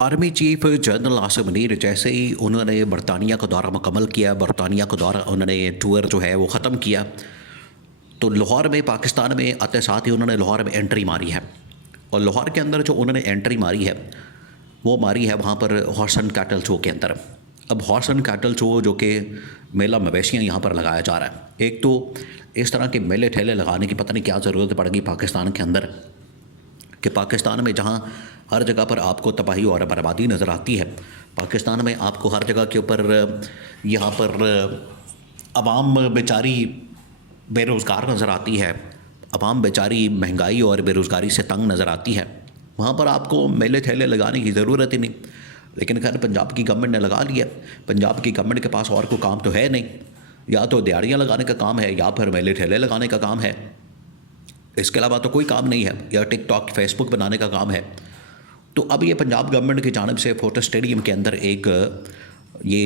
Army chief general Asim Munir जैसे ही उन्होंने बरतानिया का दौरा मुकम्मल किया, बरतानिया का दौरा उन्होंने टूर जो है वो ख़त्म किया, तो लाहौर में पाकिस्तान में आते साथ ही उन्होंने लाहौर में एंट्री मारी है। और लाहौर के अंदर जो उन्होंने एंट्री मारी है वो मारी है वहाँ पर हॉर्स एंड कैटल शो के अंदर। अब हॉर्स एंड कैटल शो जो कि मेला मवेशियाँ यहाँ पर लगाया जा रहा है। एक तो इस तरह के मेले ठेले लगाने की पता नहीं क्या ज़रूरत पड़ गई पाकिस्तान के अंदर, कि पाकिस्तान में जहाँ हर जगह पर आपको तबाही और बर्बादी नज़र आती है, पाकिस्तान में आपको हर जगह के ऊपर यहाँ पर अवाम बेचारी बेरोज़गार नज़र आती है, अवाम बेचारी महंगाई और बेरोज़गारी से तंग नज़र आती है, वहाँ पर आपको मेले ठेले लगाने की ज़रूरत ही नहीं। लेकिन खैर पंजाब की गवर्नमेंट ने लगा लिया। पंजाब की गवर्नमेंट के पास और कोई काम तो है नहीं, या तो दिहाड़ियाँ लगाने का काम है या फिर मेले ठेले लगाने का काम है, इसके अलावा तो कोई काम नहीं है, या टिकटॉक फेसबुक बनाने का काम है। तो अब ये पंजाब गवर्नमेंट की जानिब से फोटो स्टेडियम के अंदर एक ये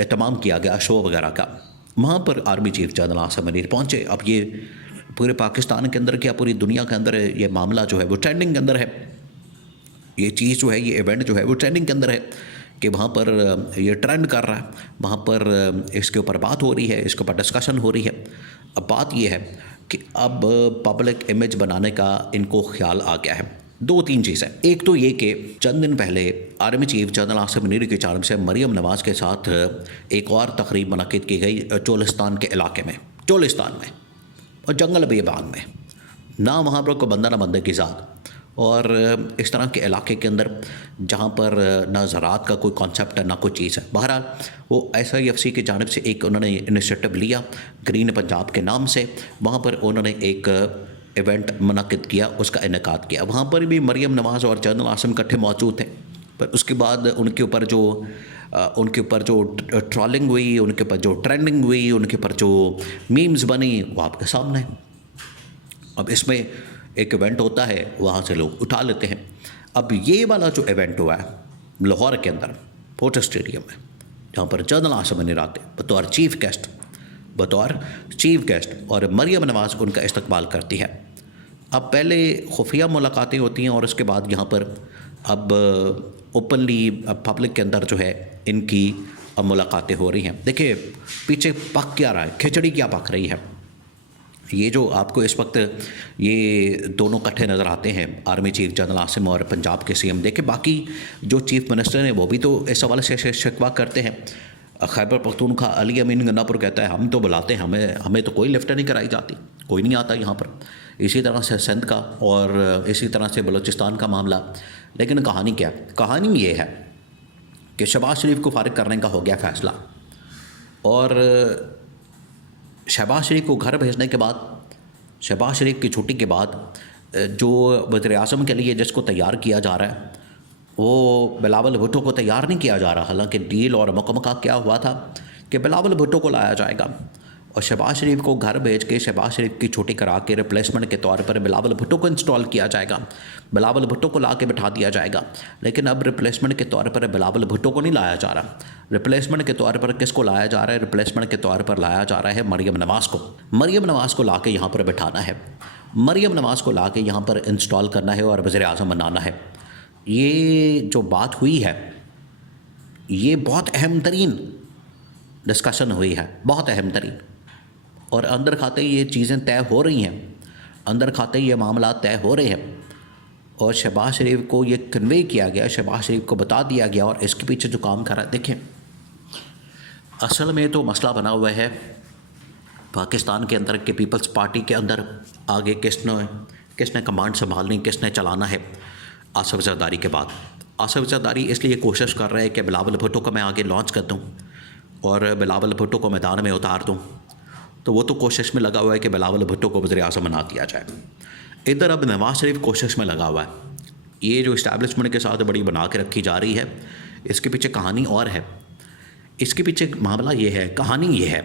एहतमाम किया गया शो वगैरह का, वहाँ पर army chief general Asim Munir पहुँचे। अब ये पूरे पाकिस्तान के अंदर क्या पूरी दुनिया के अंदर ये मामला जो है वो ट्रेंडिंग के अंदर है, ये चीज़ जो है ये इवेंट जो है वो ट्रेंडिंग के अंदर है कि वहाँ पर ये ट्रेंड कर रहा है, वहाँ पर इसके ऊपर बात हो रही है, इसके ऊपर डिस्कशन हो रही है। अब बात ये है कि अब पब्लिक इमेज बनाने का इनको ख्याल आ गया है। दो तीन चीज़ें, एक तो ये कि चंद दिन पहले army chief general Asim Munir की जानिब से मरियम नवाज़ के साथ एक और तकरीब मुनक्किद की गई चोलिस्तान के इलाके में, चोलिस्तान में और जंगल बेबान में, ना वहाँ पर कोई बंदा ना बंदे की ज़ात, और इस तरह के इलाके के अंदर जहाँ पर ना ज़रात का कोई कॉन्सेप्ट है ना कोई चीज़ है। बहरहाल वो SIFC की जानिब से एक उन्होंने इनिशिएटिव लिया ग्रीन पंजाब के नाम से, वहाँ पर उन्होंने एक इवेंट मुनक्किद किया, उसका इनेकाद किया। वहाँ पर भी मरियम नवाज़ और जनरल आसिम इकट्ठे मौजूद थे, पर उसके बाद उनके ऊपर जो ट्रॉलिंग हुई, उनके ऊपर जो ट्रेंडिंग हुई, उनके ऊपर जो मीम्स बनी वो आपके सामने है। अब इसमें एक इवेंट होता है, वहाँ से लोग उठा लेते हैं। अब ये वाला जो इवेंट हुआ है लाहौर के अंदर फोटो स्टेडियम में, जहाँ पर जनरल आसिम मुनीर आते बतौर चीफ गेस्ट और मरियम नवाज़ उनका इस्तकबाल करती है। अब पहले खुफिया मुलाकातें होती हैं और उसके बाद यहाँ पर अब ओपनली पब्लिक के अंदर जो है इनकी अब मुलाकातें हो रही हैं। देखिए पीछे पक क्या रहा है, खिचड़ी क्या पक रही है। ये जो आपको इस वक्त ये दोनों इकट्ठे नज़र आते हैं, आर्मी चीफ जनरल आसिम और पंजाब के CM, देखे बाकी जो चीफ मिनिस्टर हैं वो भी तो इस हवाले से शिकवा करते हैं। खैबर पख्तूनख्वा अली अमीन गन्नापुर कहता है हम तो बुलाते हैं, हमें तो कोई लिफ्ट नहीं कराई जाती, कोई नहीं आता यहाँ पर। इसी तरह से सिंध का और इसी तरह से बलूचिस्तान का मामला। लेकिन कहानी क्या है? कहानी ये है कि शहबाज शरीफ को फारिग करने का हो गया फ़ैसला, और शहबाज शरीफ को घर भेजने के बाद, शहबाज शरीफ की छुट्टी के बाद जो वज़ीर-ए-आज़म के लिए जिसको तैयार किया जा रहा है वो बिलावल भुट्टो को तैयार नहीं किया जा रहा। हालांकि डील और मुकम्मल क्या हुआ था कि बिलावल भुट्टो को लाया जाएगा और शहबाज शरीफ को घर भेज के शहबाज शरीफ की छुट्टी करा के रिप्लेसमेंट के तौर पर बिलावल भुट्टो को इंस्टॉल किया जाएगा, बिलावल भुट्टो को ला के बिठा दिया जाएगा। लेकिन अब रिप्लेसमेंट के तौर पर बिलावल भुट्टो को नहीं लाया जा रहा, रिप्लेसमेंट के तौर पर किसको लाया जा रहा है? रिप्लेसमेंट के तौर पर लाया जा रहा है मरियम नवाज़ को। मरियम नवाज़ को ला के यहाँ पर बिठाना है, मरियम नवाज़ को ला के यहाँ पर इंस्टॉल करना है और वज़ीर-ए-आज़म बनाना है। ये जो बात हुई है ये बहुत अहम तरीन डिस्कशन हुई है, बहुत अहम तरीन, और अंदर खाते ये चीज़ें तय हो रही हैं, अंदर खाते ये मामला तय हो रहे हैं और शहबाज शरीफ को ये कन्वे किया गया, शहबाज शरीफ को बता दिया गया। और इसके पीछे जो काम कर रहा है, देखें असल में तो मसला बना हुआ है पाकिस्तान के अंदर के पीपल्स पार्टी के अंदर आगे किसने कमांड संभालनी, किसने चलाना है। आसिफ जरदारी के बाद आसिफ जरदारी इसलिए कोशिश कर रहे हैं कि बिलावल भुट्टो को मैं आगे लॉन्च कर दूं और बिलावल भुट्टो को मैदान में उतार दूं, तो वो तो कोशिश में लगा हुआ है कि बिलावल भुट्टो को वज़ीर-ए-आज़म बना दिया जाए। इधर अब नवाज़ शरीफ कोशिश में लगा हुआ है, ये जो इस्टेब्लिशमेंट के साथ बड़ी बना के रखी जा रही है, इसके पीछे कहानी और है। इसके पीछे मामला ये है, कहानी ये है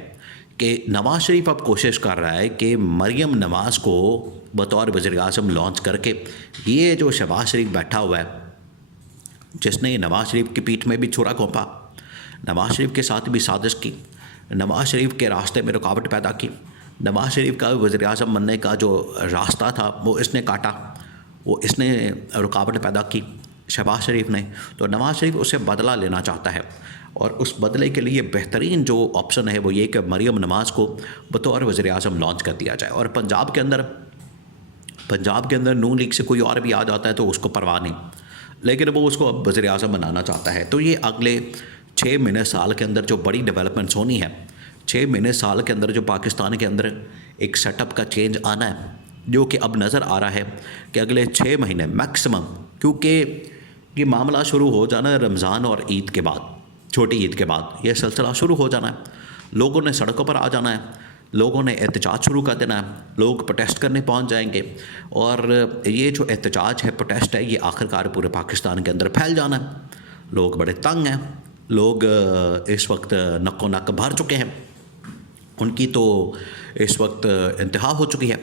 कि नवाज़ शरीफ अब कोशिश कर रहा है कि मरियम नवाज़ को बतौर वज़ीर-ए-आज़म लॉन्च करके, ये जो शहबाज शरीफ बैठा हुआ है जिसने नवाज़ शरीफ की पीठ में भी छुरा घोंपा, नवाज़ शरीफ के साथ भी साजिश की, नवाज़ शरीफ के रास्ते में रुकावट पैदा की, नवाज़ शरीफ का वज़ीर-ए-आज़म बनने का जो रास्ता था वो इसने काटा, वो इसने रुकावट पैदा की। शहबाज शरीफ ने, तो नवाज़ शरीफ उससे बदला लेना चाहता है और उस बदले के लिए बेहतरीन जो ऑप्शन है वो ये कि मरीम नवाज़ को बतौर वज़ीर-ए-आज़म लॉन्च कर दिया जाए। और पंजाब के अंदर नून लीग से कोई और भी आ जाता है तो उसको परवाह नहीं, लेकिन वो उसको अब वज़ीर-ए-आज़म बनाना चाहता है। तो ये अगले 6 महीने साल के अंदर जो बड़ी डेवलपमेंट्स होनी है, 6 महीने साल के अंदर जो पाकिस्तान के अंदर एक सेटअप का चेंज आना है, जो कि अब नज़र आ रहा है कि अगले 6 महीने मैक्सिमम, क्योंकि ये मामला शुरू हो जाना है रमज़ान और ईद के बाद, छोटी ईद के बाद ये सिलसिला शुरू हो जाना है। लोगों ने सड़कों पर आ जाना है, लोगों ने एहतजाज शुरू कर देना है, लोग प्रोटेस्ट करने पहुंच जाएंगे और ये जो एहतजाज है, प्रोटेस्ट है, ये आखिरकार पूरे पाकिस्तान के अंदर फैल जाना है। लोग बड़े तंग हैं, लोग इस वक्त नक्को नक भर चुके हैं, उनकी तो इस वक्त इंतहा हो चुकी है,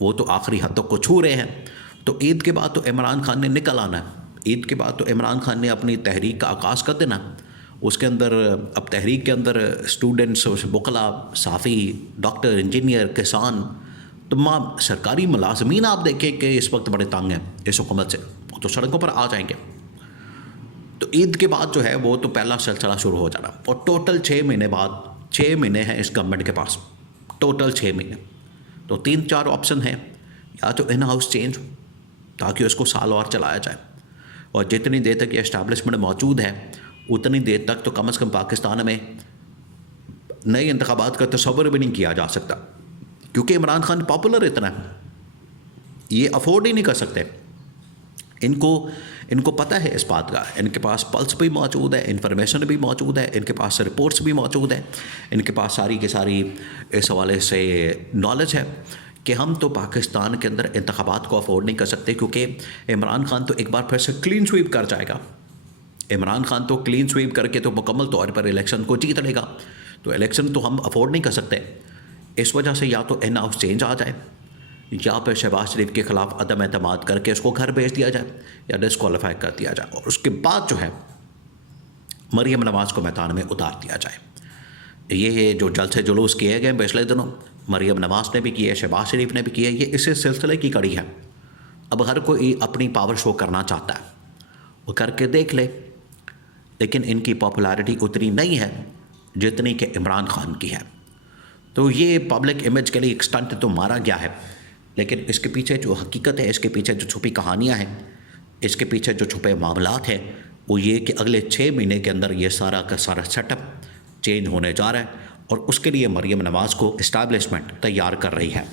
वो तो आखिरी हद तक को छू रहे हैं। तो ईद के बाद तो इमरान खान ने निकल आना है, ईद के बाद तो इमरान खान ने अपनी तहरीक का आगाज़ कर देना। उसके अंदर अब तहरीक के अंदर स्टूडेंट्स, वकला, सहाफ़ी, डॉक्टर, इंजीनियर, किसान, तमाम सरकारी मुलाजमीन आप देखें कि इस वक्त बड़े तंग हैं इस हुकूमत से, तो सड़कों पर आ जाएंगे। तो ईद के बाद जो है वो तो पहला सिलसिला शुरू हो जाना और टोटल 6 महीने बाद, 6 महीने हैं इस गवर्नमेंट के पास, टोटल 6 महीने। तो 3-4 ऑप्शन हैं, या तो इन हाउस चेंज ताकि उसको साल और चलाया जाए, और जितनी देर तक ये इस्टेब्लिशमेंट मौजूद है उतनी देर तक तो कम से कम पाकिस्तान में नए इंतखाबात का तस्वर भी नहीं किया जा सकता, क्योंकि इमरान खान पॉपुलर इतना है, ये अफोर्ड ही नहीं कर सकते। इनको पता है इस बात का, इनके पास पल्स भी मौजूद है, इन्फॉर्मेशन भी मौजूद है, इनके पास रिपोर्ट्स भी मौजूद है, इनके पास सारी की सारी इस हवाले से नॉलेज है कि हम तो पाकिस्तान के अंदर इंतखाबात को अफोर्ड नहीं कर सकते, क्योंकि इमरान खान तो एक बार फिर से क्लीन स्वीप कर जाएगा। इमरान खान तो क्लीन स्वीप करके तो मुकम्मल तौर पर इलेक्शन को जीत लेगा, तो इलेक्शन तो हम अफोर्ड नहीं कर सकते। इस वजह से या तो इन हाउस चेंज आ जाए, या फिर शहबाज शरीफ के ख़िलाफ़ अदम एतमाद करके उसको घर भेज दिया जाए या डिस्क्वालीफाई कर दिया जाए, और उसके बाद जो है मरीम नवाज़ को मैदान में उतार दिया जाए। ये जो जलसे जुलूस किए गए पिछले दिनों, मरीम नवाज़ ने भी किए, शहबाज शरीफ ने भी किए, ये इसी सिलसिले की कड़ी है। अब हर कोई अपनी पावर शो करना चाहता है, वो करके देख ले, लेकिन इनकी पॉपुलैरिटी उतनी नहीं है जितनी कि इमरान खान की है। तो ये पब्लिक इमेज के लिए एक स्टंट तो मारा गया है, लेकिन इसके पीछे जो हकीकत है, इसके पीछे जो छुपी कहानियाँ हैं, इसके पीछे जो छुपे मामलात हैं, वो ये कि अगले 6 महीने के अंदर ये सारा का सारा सेटअप चेंज होने जा रहा है, और उसके लिए मरीम नवाज़ को इस्टेब्लिशमेंट तैयार कर रही है।